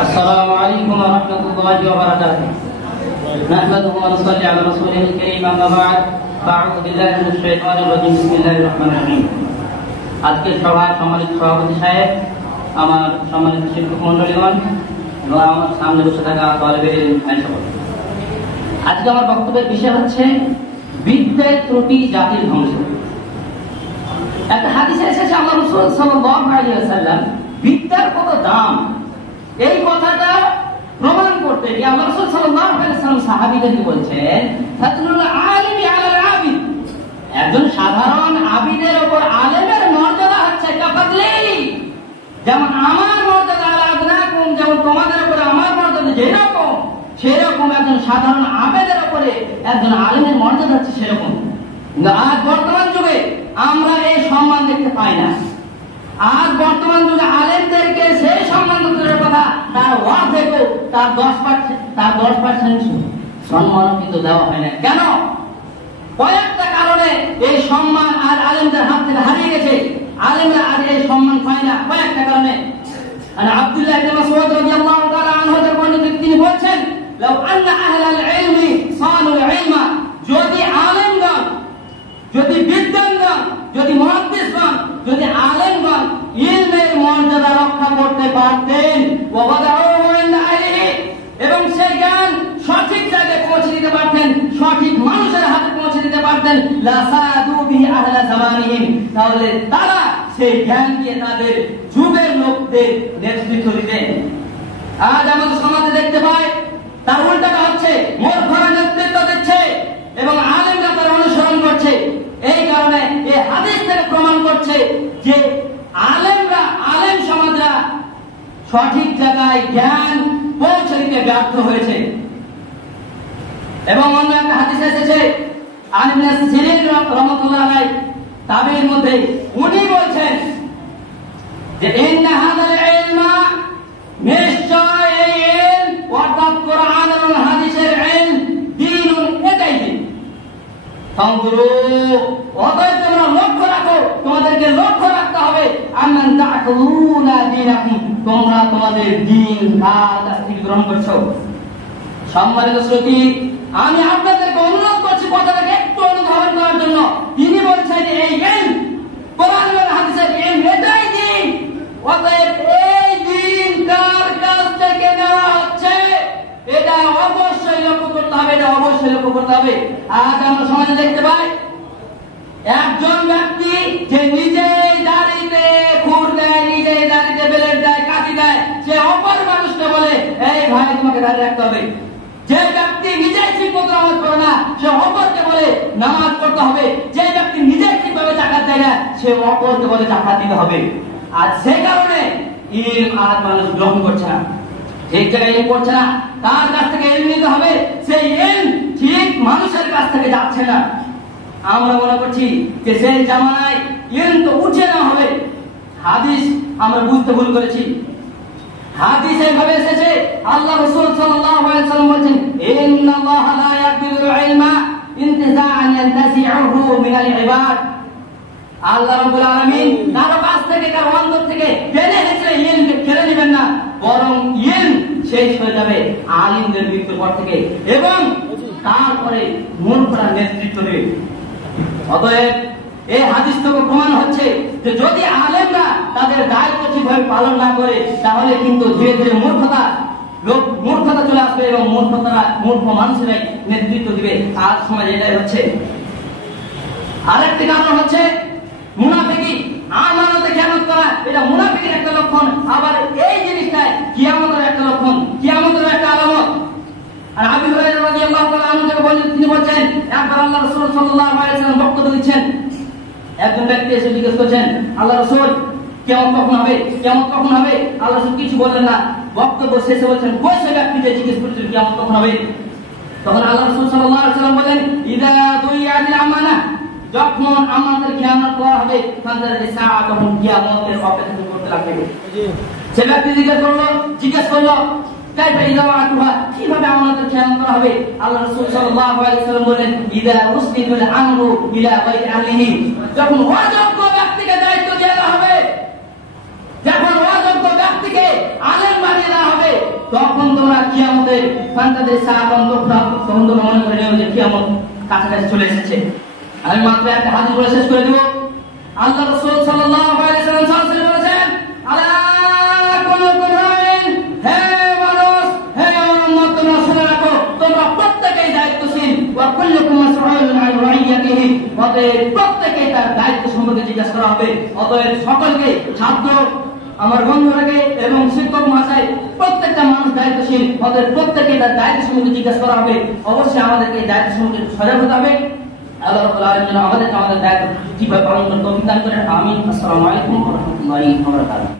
السلام عليكم ورحمة الله وبركاته. نحمده ونصلي على رسوله الكريم أما بعد فأعوذ بالله من الشيطان الرجيم بسم الله الرحمن الرحيم. আজকের সভার সম্মানিত সভাপতি সাহেব, আমার সম্মানিত শিক্ষক মণ্ডলীগণ এবং আমার সামনে বসে থাকা তালেবে ইলম ভাইসকল, আজকে আমার বক্তব্যের বিষয় হচ্ছে বিদ্যায় ত্রুটি জাতির ধ্বংস। একটা হাদিসে এসেছে আল্লাহ রাসূল সাল্লাল্লাহু আলাইহি ওয়াসাল্লাম বিদ্যার কত দাম, এই কথাটা প্রমাণ করতে গিয়ে আল্লাহ রাসূল সাল্লাল্লাহু আলাইহি ওয়াসাল্লাম সাহাবীদেরকে বলছেন ফাদলুল আলিমি আলাল আবিদ, একজন সাধারণ আবিদের উপর আলেমের মর্যাদা হচ্ছে কাফাদলি, যেমন আমার মর্যাদা আলাদনাকুম, যেমন তোমাদের উপরে আমার মর্যাদা যেরকম, সেরকম একজন সাধারণ আবেদের উপরে একজন আলেমের মর্যাদা হচ্ছে সেরকম। আজ বর্তমান যুগে আমরা এই সম্মান দেখতে পাই না। আজ বর্তমান যুগে আলেমদেরকে সেই সম্মান দেওয়ার কথা তার অর্ধেক, তার 10% সম্মান কিন্তু দেওয়া হয় না। কেন? কয়েকটা কারণে এই সম্মান আর আলেমদের হাত থেকে হারিয়ে গেছে। আলেমরা আর এই সম্মান পায় না কয়েকটা কারণে। আব্দুল্লাহ ইবনে মাসউদ রাদিয়াল্লাহু তাআলা আনহু তিনি বলেছেন, লাউ আন্না আহলাল ইলমি সানুল ইলমা, যদি আলেমগণ, যদি বিদ্বানগণ, যদি মুহাদ্দিসগণ, যদি আলেমগণ ইলমের মর্যাদা রক্ষা করতে পারতেন, এবং সেই জ্ঞান সঠিক জায়গায় পৌঁছে দিতে পারতেন, সঠিক মানুষের হাতে পৌঁছে দিতে পারতেন, লাসাদু বিহি আহলা জামানিহিম, তাহলে তারা সেই জ্ঞান দিয়ে তাদের যুগের লোকদের নেতৃত্ব দিতেন। আজ আমাদের সমাজে দেখতে পাই তার উল্টাটা হচ্ছে, মূর্খরা নেতৃত্ব দিচ্ছে এবং আলেমরা তার অনুসরণ করছে। এই কারণে এই হাদিস থেকে প্রমাণ করছে যে আলেমরা, আলেম সমাজরা সঠিক জায়গায় জ্ঞান পৌঁছে দিতে ব্যর্থ হয়েছে। এবং অন্য একটা হাদিস এসেছে ইবনে সিরিন রাহমাতুল্লাহ আলাইহি, তাবিঈর মধ্যে, উনি বলছেন যে ইন্না হাযাল ইলমা, নিশ্চয় এই ইলম অর্থাৎ কোরআন এবং হাদিসের ইলম, দ্বীনুন, এটাই দ্বীন। ফানজুরু, অতএব তোমরা লক্ষ্য রাখো, তোমাদেরকে লক্ষ্য রাখতে হবে, আমান তাকুলুনা দীনাকুম, তোমরা তোমাদের দ্বীন কার কাছ থেকে গ্রহণ করছো। সম্মানিত শ্রোতী, আমি আপনাদেরকে অনুরোধ করছি কথাটাকে একটু অনুধাবন করার জন্য। তিনি বলছেন এই ইলম, কোরআন এবং হাদিসের ইলম, এটাই দ্বীন। অতএব এই দ্বীন কার কাছ থেকে নেওয়া হচ্ছে এটা অবশ্যই লক্ষ্য করতে হবে, এটা অবশ্যই লক্ষ্য করতে হবে। আজ আমরা সমাজে দেখতে পাই একজন ব্যক্তি যে নিজেই দাড়িতে খুর দেয়, নিজেই দাড়িতে বেলেট দেয়, কাটি দেয়, সে অপর মানুষকে বলে এই ভাই তোমাকে দাড়ি রাখতে হবে। যে ব্যক্তি নিজেই ঠিক মতো নামাজ পড়ে না, সে অপরকে বলে নামাজ পড়তে হবে। যে ব্যক্তি নিজেই ঠিকভাবে যাকাত দেয় না, সে অপরকে বলে যাকাত দিতে হবে। আর সেই কারণে ইলম আর মানুষ গ্রহণ করছে না, ঠিক জায়গায় ইলম করছে না। তার কাছ থেকে ইলম নিতে হবে, সেই ইলম ঠিক মানুষের কাছ থেকে যাচ্ছে না। আমরা মনে করছি যে সেই জামানায় ইলম তো উঠে না হবে। হাদিস আমরা বুঝতে ভুল করেছি। হাদিস এইভাবে এসেছে, আল্লাহ রাসূল সাল্লাল্লাহু আলাইহি ওয়াসাল্লাম বলেছেন, ইন্নাল্লাহা লা ইয়াকবিলুল ইলমা ইনতিজাআন ইয়ানতাজি'ুহু মিনাল ইবাদ। আল্লাহ রাব্বুল আলামিন কারো কাছ থেকে, কারো অন্তর থেকে টেনে হেঁচড়ে ইলমকে কেড়ে নেবেন না, বরং ইলম শেষ হয়ে যাবে আলিমদের মৃত্যুর পর থেকে, এবং তারপরে মূর্খরা নেতৃত্ব নেবে। অতএব এই হাদিস থেকে প্রমাণ হচ্ছে যে যদি আলেমরা তাদের দায়িত্ব ঠিকভাবে পালন না করে, তাহলে কিন্তু ধীরে ধীরে মূর্খতা চলে আসবে এবং মূর্খ মানুষেরাই নেতৃত্ব দিবে। আজ সমাজে এটাই হচ্ছে। আরেকটি কারণ হচ্ছে মুনাফিকি, আমানতে খেয়ানত করা, এটা মুনাফিকের একটা লক্ষণ। আবার এই জিনিসটাই কিয়ামতের একটা লক্ষণ, কিয়ামতের একটা আলামত। আর আবু হুরায়রা রাদিয়াল্লাহু তাআলা আনহু থেকে বলেন, তিনি বলেন একবার আল্লাহ রাসূল সাল্লাল্লাহু আলাইহি ওয়াসাল্লাম বক্তব্য দিচ্ছেন, একজন ব্যক্তি এসে জিজ্ঞেস করছেন, আল্লাহ রাসূল কিয়ামত কখন হবে, কিয়ামত কখন হবে? আল্লাহ রাসূল কিছু বললেন না। বক্তব্য শেষে বলেন, কোন সে ব্যক্তি যে জিজ্ঞেস করছিল কিয়ামত কখন হবে? তখন আল্লাহ রাসূল সাল্লাল্লাহু আলাইহি ওয়াসাল্লাম বলেন, ইদা দুইয়াতিল আমানা, যখন আমাদের কিয়ামত করা হবে, ফান্দার সাআ, তখন কিয়ামতের অপেক্ষা করতে লাগবে। সে ব্যক্তি জিজ্ঞেস করলো কাইফা ইযা ওয়াতুহা, কিভাবে আমাদের কিয়ামত করা হবে? আল্লাহ রাসূল সাল্লাল্লাহু আলাইহি ওয়াসাল্লাম বলেন, ইদা উসনিদুল আমরু ইলা গায়রি আহলিহি, যখন অযোগ্য ব্যক্তিকে দায়িত্ব দেওয়া হবে, যখন অযোগ্য ব্যক্তিকে আলেম বানিয়ে দেওয়া হবে, তখন তোমরা কিয়ামতে ফান্তাদের সাহাবান তোমরা তখন তোমরা মনে করে নিও যে কিয়ামত কাছাকাছি চলে এসেছে। আমি মাত্র একটা হাদিস বলে শেষ করে দেব। আল্লাহ রাসূল সাল্লাল্লাহু আলাইহি ওয়াসাল্লাম বলেছেন, আলা কুল্লুকুম রাইন, হে মানুষ, হে উম্মত, তোমরা শুনে রাখো, তোমরা প্রত্যেকেই দায়িত্বশীল। ওয়া কুল্লুকুম মাসউলুন আন রাইয়াতিহি, অতএব প্রত্যেকেই তার দায়িত্ব সম্পর্কে জিজ্ঞাসা করা হবে। অতএব সকলকে, ছাত্র, আমার বন্ধুরাকে এবং শিক্ষক মহাশয়, প্রত্যেকটা মানুষ দায়িত্বশীল। অতএব প্রত্যেকেই তার দায়িত্ব সম্পর্কে জিজ্ঞাসা করা হবে। অবশ্যই আমাদেরকে এই দায়িত্ব সম্পর্কে সজাগ হতে হবে। আল্লাহ রাব্বুল আলামিন আমাদের দায়িত্ব ঠিকভাবে পালন করতে তৌফিক দান করেন। আমিন। আসসালামু আলাইকুম ওয়া রাহমাতুল্লাহি ওয়া বারাকাতুহু।